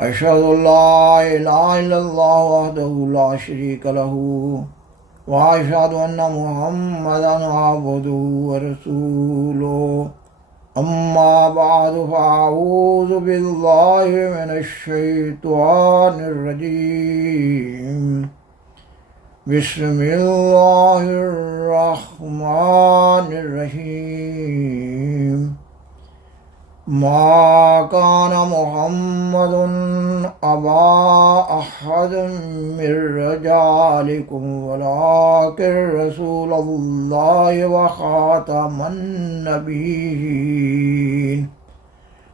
أشهد أن لا إله إلا الله وحده لا شريك له وأشهد أن محمدا عبده ورسوله أما بعد فأعوذ بالله من الشيطان الرجيم بسم الله الرحمن الرحيم ما كان محمد أبا أحد من رجالكم ولكن رسول الله وخاتم النبيين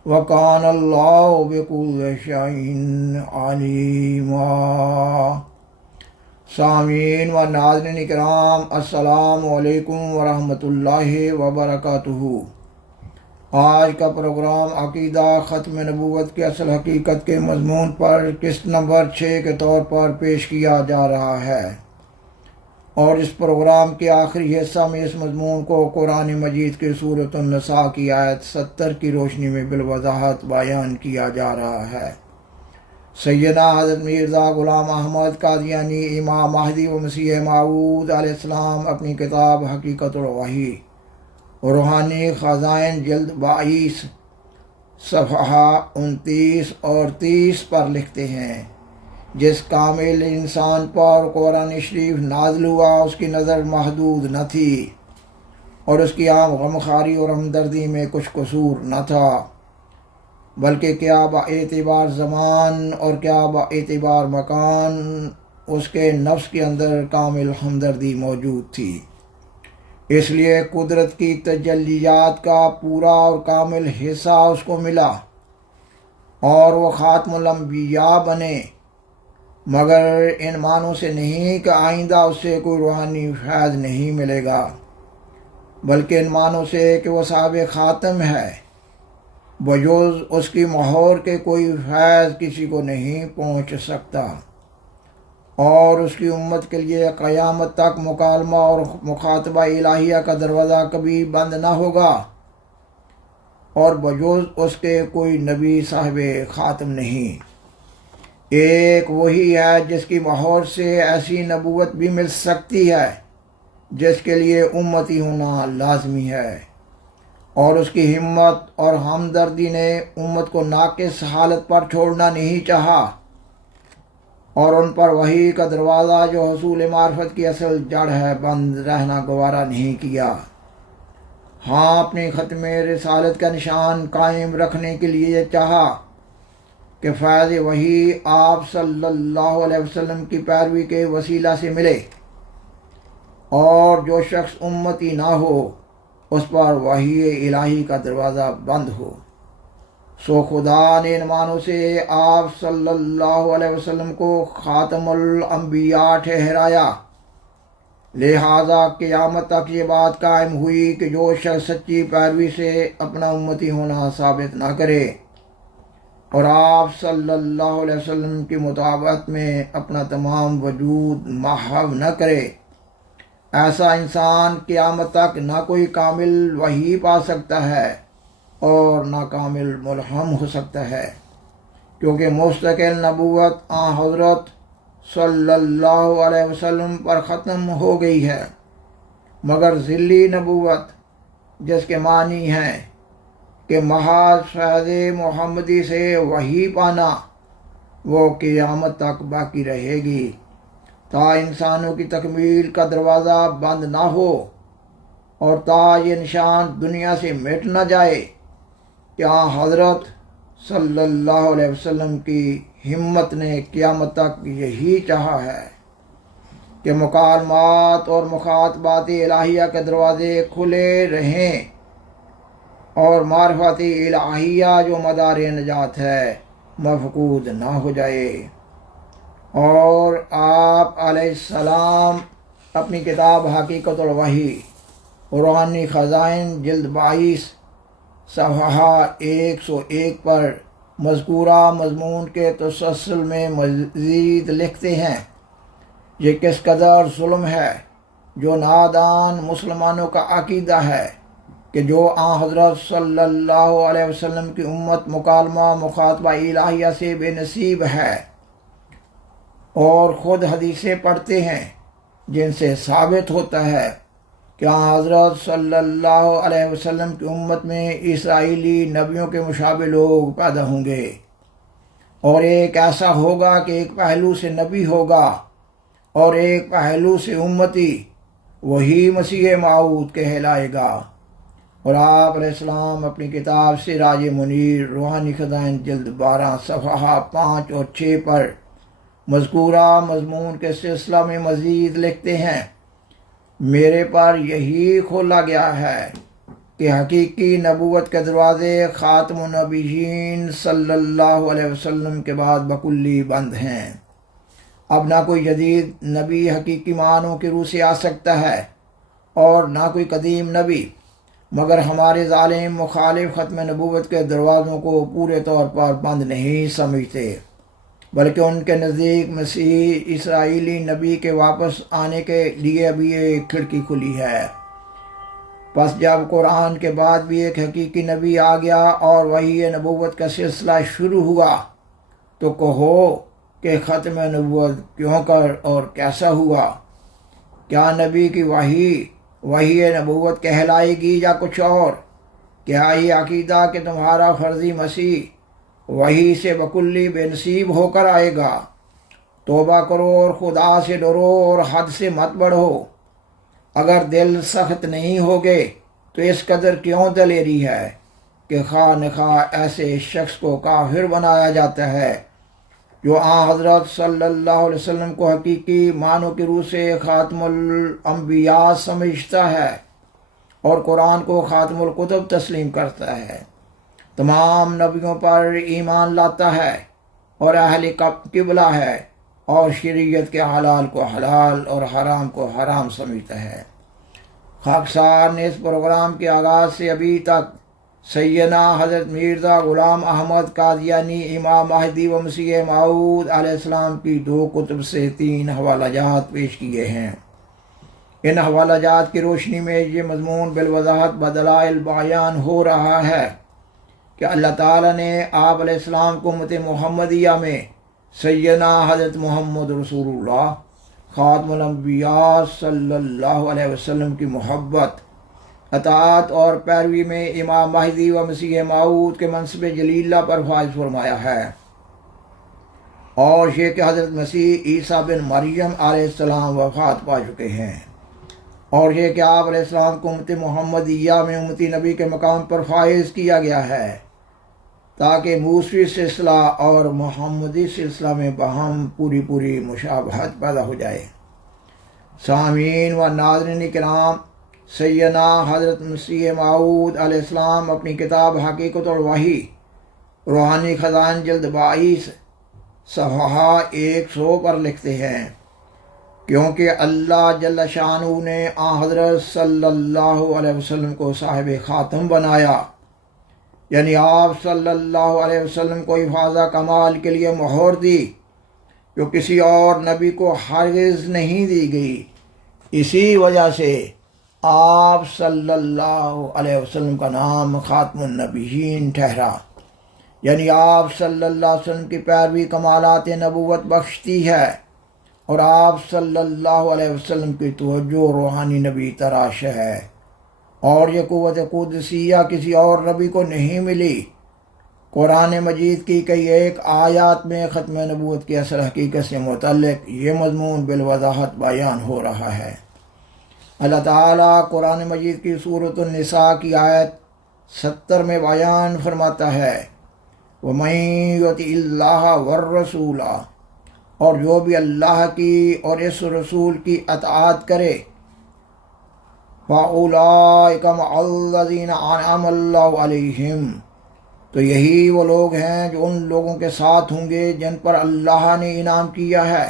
وكان الله بكل شيء عليما۔ سامعین و ناظرین کرام، السلام علیکم ورحمۃ اللہ وبرکاتہ۔ آج کا پروگرام عقیدہ ختم نبوت کی اصل حقیقت کے مضمون پر قسط نمبر 6 کے طور پر پیش کیا جا رہا ہے، اور اس پروگرام کے آخری حصہ میں اس مضمون کو قرآن مجید کی سورۃ النساء کی آیت 70 کی روشنی میں بالوضاحت بیان کیا جا رہا ہے۔ سیدنا حضرت مرزا غلام احمد قادیانی امام مہدی و مسیح موعود علیہ السلام اپنی کتاب حقیقت الوحی روحانی خزائن جلد 22 صفحہ 29 اور 30 پر لکھتے ہیں، جس کامل انسان پر قرآن شریف نازل ہوا اس کی نظر محدود نہ تھی، اور اس کی عام غمخواری اور ہمدردی میں کچھ قصور نہ تھا، بلکہ کیا با اعتبار زمان اور کیا با اعتبار مکان اس کے نفس کے اندر کامل ہمدردی موجود تھی۔ اس لیے قدرت کی تجلیات کا پورا اور کامل حصہ اس کو ملا اور وہ خاتم الانبیاء بنے، مگر ان معنوں سے نہیں کہ آئندہ اس سے کوئی روحانی فیض نہیں ملے گا، بلکہ ان معنوں سے کہ وہ صاحب خاتم ہے، بجوز اس کی مہر کے کوئی فیض کسی کو نہیں پہنچ سکتا، اور اس کی امت کے لیے قیامت تک مکالمہ اور مخاطبہ الہیہ کا دروازہ کبھی بند نہ ہوگا، اور بجوز اس کے کوئی نبی صاحب خاتم نہیں۔ ایک وہی ہے جس کی مہر سے ایسی نبوت بھی مل سکتی ہے جس کے لیے امتی ہونا لازمی ہے، اور اس کی ہمت اور ہمدردی نے امت کو ناقص حالت پر چھوڑنا نہیں چاہا، اور ان پر وحی کا دروازہ جو حصول معرفت کی اصل جڑ ہے بند رہنا گوارا نہیں کیا۔ ہاں، اپنی ختم رسالت کا نشان قائم رکھنے کے لیے چاہا کہ فیض وحی آپ صلی اللہ علیہ وسلم کی پیروی کے وسیلہ سے ملے، اور جو شخص امتی نہ ہو اس پر وحی الہی کا دروازہ بند ہو۔ سو خدا نے ان معنوں سے آپ صلی اللہ علیہ وسلم کو خاتم الانبیاء ٹھہرایا، لہذا قیامت تک یہ بات قائم ہوئی کہ جو شخص سچی پیروی سے اپنا امتی ہونا ثابت نہ کرے اور آپ صلی اللہ علیہ وسلم کی مطابقت میں اپنا تمام وجود محو نہ کرے، ایسا انسان قیامت تک نہ کوئی کامل وحی پا سکتا ہے اور نہ کامل ملہم ہو سکتا ہے، کیونکہ مستقل نبوت آن حضرت صلی اللہ علیہ وسلم پر ختم ہو گئی ہے، مگر ذلی نبوت جس کے معنی ہیں کہ محض فیض محمدی سے وحی پانا، وہ قیامت تک باقی رہے گی تا انسانوں کی تکمیل کا دروازہ بند نہ ہو، اور تا یہ نشان دنیا سے مٹ نہ جائے کہ حضرت صلی اللہ علیہ وسلم کی ہمت نے قیامت تک یہی چاہا ہے کہ مکالمات اور مخاطبات الہیہ کے دروازے کھلے رہیں، اور معرفت الہیہ جو مدار نجات ہے مفقود نہ ہو جائے۔ اور آپ علیہ السلام اپنی کتاب حقیقت الوحی روحانی خزائن جلد 22 صفحہ 101 پر مذکورہ مضمون کے تسلسل میں مزید لکھتے ہیں، یہ کس قدر ظلم ہے جو نادان مسلمانوں کا عقیدہ ہے کہ جو آن حضرت صلی اللہ علیہ وسلم کی امت مکالمہ مخاطبہ الہیہ سے بے نصیب ہے، اور خود حدیثیں پڑھتے ہیں جن سے ثابت ہوتا ہے کہ آن حضرت صلی اللہ علیہ وسلم کی امت میں اسرائیلی نبیوں کے مشابہ لوگ پیدا ہوں گے، اور ایک ایسا ہوگا کہ ایک پہلو سے نبی ہوگا اور ایک پہلو سے امتی، وہی مسیح موعود کہلائے گا۔ اور آپ علیہ السلام اپنی کتاب سراج منیر روحانی خزائن جلد 12 صفحہ 5 اور 6 پر مذکورہ مضمون کے سلسلہ میں مزید لکھتے ہیں، میرے پر یہی کھولا گیا ہے کہ حقیقی نبوت کے دروازے خاتم النبیین صلی اللہ علیہ وسلم کے بعد بکلی بند ہیں۔ اب نہ کوئی جدید نبی حقیقی معنوں کی روح سے آ سکتا ہے اور نہ کوئی قدیم نبی، مگر ہمارے ظالم مخالف ختم نبوت کے دروازوں کو پورے طور پر بند نہیں سمجھتے، بلکہ ان کے نزدیک مسیح اسرائیلی نبی کے واپس آنے کے لیے ابھی ایک کھڑکی کھلی ہے۔ پس جب قرآن کے بعد بھی ایک حقیقی نبی آ گیا اور وحی نبوت کا سلسلہ شروع ہوا، تو کہو کہ ختم نبوت کیوں کر اور کیسا ہوا؟ کیا نبی کی وحی نبوت کہلائے گی یا کچھ اور؟ کیا یہ عقیدہ کہ تمہارا فرضی مسیح وحی سے بکلی بے نصیب ہو کر آئے گا؟ توبہ کرو اور خدا سے ڈرو اور حد سے مت بڑھو۔ اگر دل سخت نہیں ہوگے تو اس قدر کیوں دلیری ہے کہ خواہ نخواہ ایسے شخص کو کافر بنایا جاتا ہے جو آن حضرت صلی اللہ علیہ وسلم کو حقیقی معنوں کی روح سے خاتم الانبیاء سمجھتا ہے اور قرآن کو خاتم الکتب تسلیم کرتا ہے، تمام نبیوں پر ایمان لاتا ہے اور اہل قبلہ ہے، اور شریعت کے حلال کو حلال اور حرام کو حرام سمجھتا ہے۔ خاکسار نے اس پروگرام کے آغاز سے ابھی تک سیدنا حضرت مرزا غلام احمد قادیانی امام مہدی و مسیح موعود علیہ السلام کی 2 کتب سے 3 حوالہ جات پیش کیے ہیں۔ ان حوالہ جات کی روشنی میں یہ مضمون بالوضاحت بدلائل بیان ہو رہا ہے کہ اللہ تعالیٰ نے آپ علیہ السلام کو امت محمدیہ میں سیدنا حضرت محمد رسول اللہ خاتم الانبیاء صلی اللہ علیہ وسلم کی محبت، اطاعت اور پیروی میں امام مہدی و مسیح موعود کے منصب جلیلہ پر فائز فرمایا ہے، اور یہ کہ حضرت مسیح عیسیٰ بن مریم علیہ السلام وفات پا چکے ہیں، اور یہ کہ آپ علیہ السلام کو امت محمدیہ میں امتی نبی کے مقام پر فائز کیا گیا ہے، تاکہ موسوی سلسلہ اور محمدی سلسلہ میں باہم پوری مشابہت پیدا ہو جائے۔ سامعین و ناظرین کرام، سیدنا حضرت مسیح موعود علیہ السلام اپنی کتاب حقیقت الوحی روحانی خزائن جلد 22 صفحہ 100 پر لکھتے ہیں، کیونکہ اللہ جل شانہ نے آن حضرت صلی اللہ علیہ وسلم کو صاحب خاتم بنایا، یعنی آپ صلی اللہ علیہ وسلم کو حفاظہ کمال کے لیے مہر دی جو کسی اور نبی کو ہرگز نہیں دی گئی۔ اسی وجہ سے آپ صلی اللہ علیہ وسلم کا نام خاتم النبیین ٹھہرا، یعنی آپ صلی اللہ علیہ وسلم کی پیروی کمالات نبوت بخشتی ہے، اور آپ صلی اللہ علیہ وسلم کی توجہ روحانی نبی تراش ہے، اور یہ قوت قدسیہ کسی اور نبی کو نہیں ملی۔ قرآن مجید کی کئی ایک آیات میں ختم نبوت کی اصل حقیقت سے متعلق یہ مضمون بالوضاحت بیان ہو رہا ہے۔ اللہ تعالیٰ قرآن مجید کی سورۃ النساء کی آیت 70 میں بیان فرماتا ہے، وَمَن يُطِعِ اللَّهَ وَالرَّسُولَ، اور جو بھی اللہ کی اور اس رسول کی اطاعت کرے، فَأُولَٰئِكَ مَعَ الَّذِينَ أَنْعَمَ اللَّهُ عَلَيْهِمْ، تو یہی وہ لوگ ہیں جو ان لوگوں کے ساتھ ہوں گے جن پر اللہ نے انعام کیا ہے،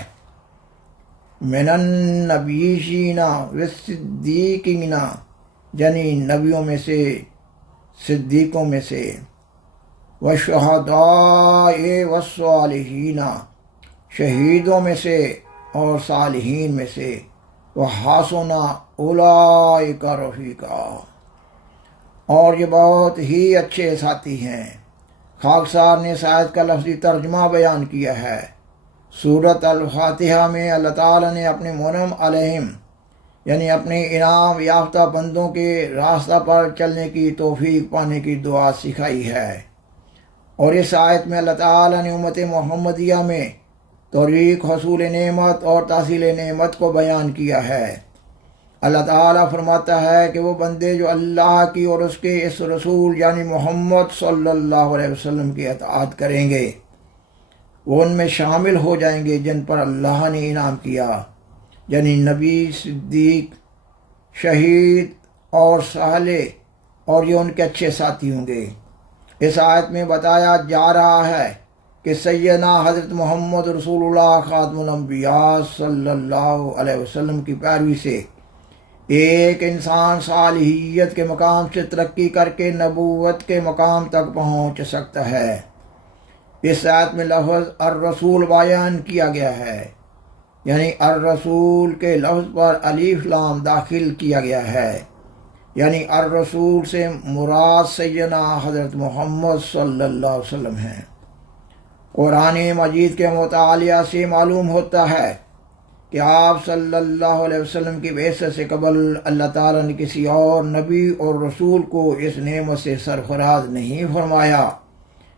من النبیین والصدیقین، یعنی نبیوں میں سے، صدیقوں میں سے، والشہداء والصالحین، شہیدوں میں سے اور صالحین میں سے، وحسن اولئک رفیقا، اور یہ بہت ہی اچھے ساتھی ہیں۔ خاکسار نے اس آیت کا لفظی ترجمہ بیان کیا ہے۔ سورۃ الفاتحہ میں اللہ تعالیٰ نے اپنے منعم علیہم یعنی اپنے انعام یافتہ بندوں کے راستہ پر چلنے کی توفیق پانے کی دعا سکھائی ہے، اور اس آیت میں اللہ تعالیٰ نے امت محمدیہ میں طریق حصول نعمت اور تحصیل نعمت کو بیان کیا ہے۔ اللہ تعالیٰ فرماتا ہے کہ وہ بندے جو اللہ کی اور اس کے اس رسول یعنی محمد صلی اللہ علیہ وسلم کی اطاعت کریں گے وہ ان میں شامل ہو جائیں گے جن پر اللہ نے انعام کیا، یعنی نبی، صدیق، شہید اور صالح، اور یہ ان کے اچھے ساتھی ہوں گے۔ اس آیت میں بتایا جا رہا ہے کہ سیدنا حضرت محمد رسول اللہ خاتم الانبیاء صلی اللہ علیہ وسلم کی پیروی سے ایک انسان صالحیت کے مقام سے ترقی کر کے نبوت کے مقام تک پہنچ سکتا ہے۔ اس آیت میں لفظ الرسول بیان کیا گیا ہے، یعنی الرسول کے لفظ پر الف لام داخل کیا گیا ہے، یعنی الرسول سے مراد سیدنا حضرت محمد صلی اللہ علیہ وسلم ہیں۔ قرآن مجید کے مطالعہ سے معلوم ہوتا ہے کہ آپ صلی اللہ علیہ وسلم کی بعثت سے قبل اللہ تعالیٰ نے کسی اور نبی اور رسول کو اس نعمت سے سرفراز نہیں فرمایا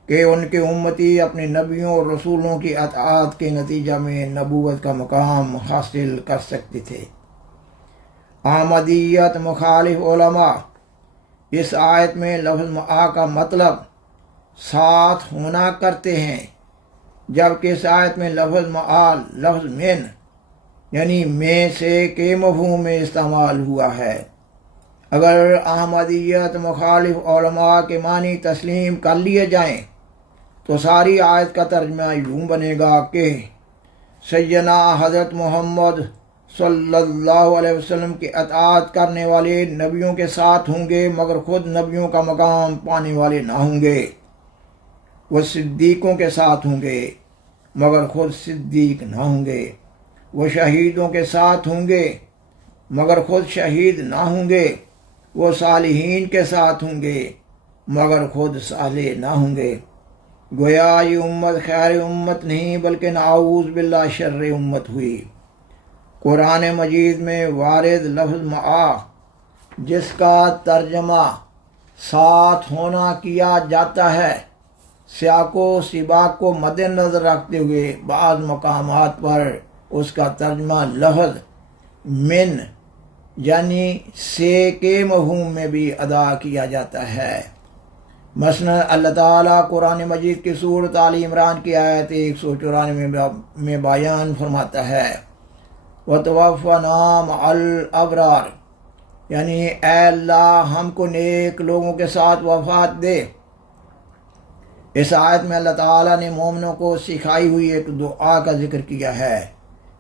کہ ان کے امتی اپنے نبیوں اور رسولوں کی اطاعت کے نتیجہ میں نبوت کا مقام حاصل کر سکتے تھے۔ احمدیت مخالف علماء اس آیت میں لفظ معا کا مطلب ساتھ ہونا کرتے ہیں، جبکہ اس آیت میں لفظ معا لفظ من یعنی میں سے کے مفہوم میں استعمال ہوا ہے۔ اگر احمدیت مخالف علماء کے معنی تسلیم کر لیے جائیں تو ساری آیت کا ترجمہ یوں بنے گا کہ سیدنا حضرت محمد صلی اللہ علیہ وسلم کی اطاعت کرنے والے نبیوں کے ساتھ ہوں گے مگر خود نبیوں کا مقام پانے والے نہ ہوں گے۔ وہ صدیقوں کے ساتھ ہوں گے مگر خود صدیق نہ ہوں گے۔ وہ شہیدوں کے ساتھ ہوں گے مگر خود شہید نہ ہوں گے۔ وہ صالحین کے ساتھ ہوں گے مگر خود صالح نہ ہوں گے۔ گویا یہ امت خیر امت نہیں بلکہ نعوذ باللہ شر امت ہوئی۔ قرآن مجید میں وارد لفظ معا جس کا ترجمہ ساتھ ہونا کیا جاتا ہے، سیاق و سباق کو مد نظر رکھتے ہوئے بعض مقامات پر اس کا ترجمہ لفظ من یعنی سے کے مفہوم میں بھی ادا کیا جاتا ہے۔ مثلا اللہ تعالیٰ قرآن مجید کی سورۃ آل عمران کی آیت 194 میں بیان فرماتا ہے وَتَوَفَّنَا مَعَ الْأَبْرَارِ، یعنی اے اللہ ہم کو نیک لوگوں کے ساتھ وفات دے۔ اس آیت میں اللہ تعالیٰ نے مومنوں کو سکھائی ہوئی ایک دعا کا ذکر کیا ہے،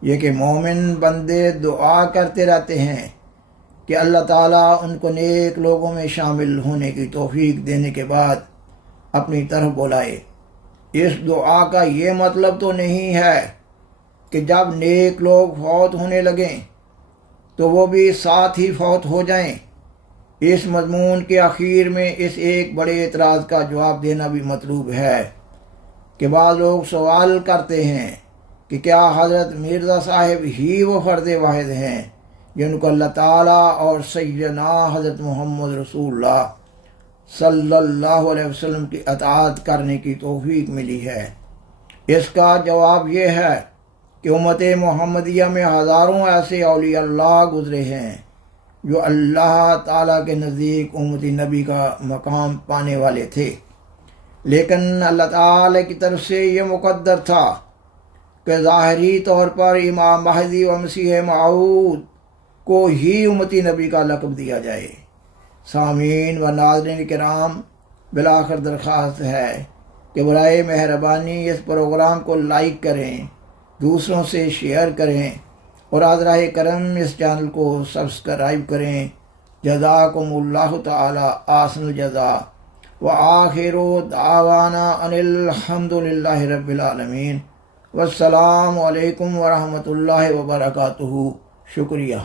یہ کہ مومن بندے دعا کرتے رہتے ہیں کہ اللہ تعالیٰ ان کو نیک لوگوں میں شامل ہونے کی توفیق دینے کے بعد اپنی طرف بلائے۔ اس دعا کا یہ مطلب تو نہیں ہے کہ جب نیک لوگ فوت ہونے لگیں تو وہ بھی ساتھ ہی فوت ہو جائیں۔ اس مضمون کے آخر میں اس ایک بڑے اعتراض کا جواب دینا بھی مطلوب ہے کہ بعض لوگ سوال کرتے ہیں کہ کیا حضرت مرزا صاحب ہی وہ فرد واحد ہیں جن کو اللہ تعالیٰ اور سیدنا حضرت محمد رسول اللہ صلی اللہ علیہ وسلم کی اطاعت کرنے کی توفیق ملی ہے؟ اس کا جواب یہ ہے کہ امت محمدیہ میں ہزاروں ایسے اولیاء اللہ گزرے ہیں جو اللہ تعالیٰ کے نزدیک امتی نبی کا مقام پانے والے تھے، لیکن اللہ تعالیٰ کی طرف سے یہ مقدر تھا کہ ظاہری طور پر امام مہدی و مسیح موعود کو ہی امتی نبی کا لقب دیا جائے۔ سامعین و ناظرین کرام، بالآخر درخواست ہے کہ برائے مہربانی اس پروگرام کو لائک کریں، دوسروں سے شیئر کریں اور حضرہ کرم اس چینل کو سبسکرائب کریں۔ جزاکم اللہ تعالی احسن الجزا وآخر دعوانا ان الحمد للہ رب العالمین۔ والسلام علیکم ورحمۃ اللہ وبرکاتہ۔ شکریہ۔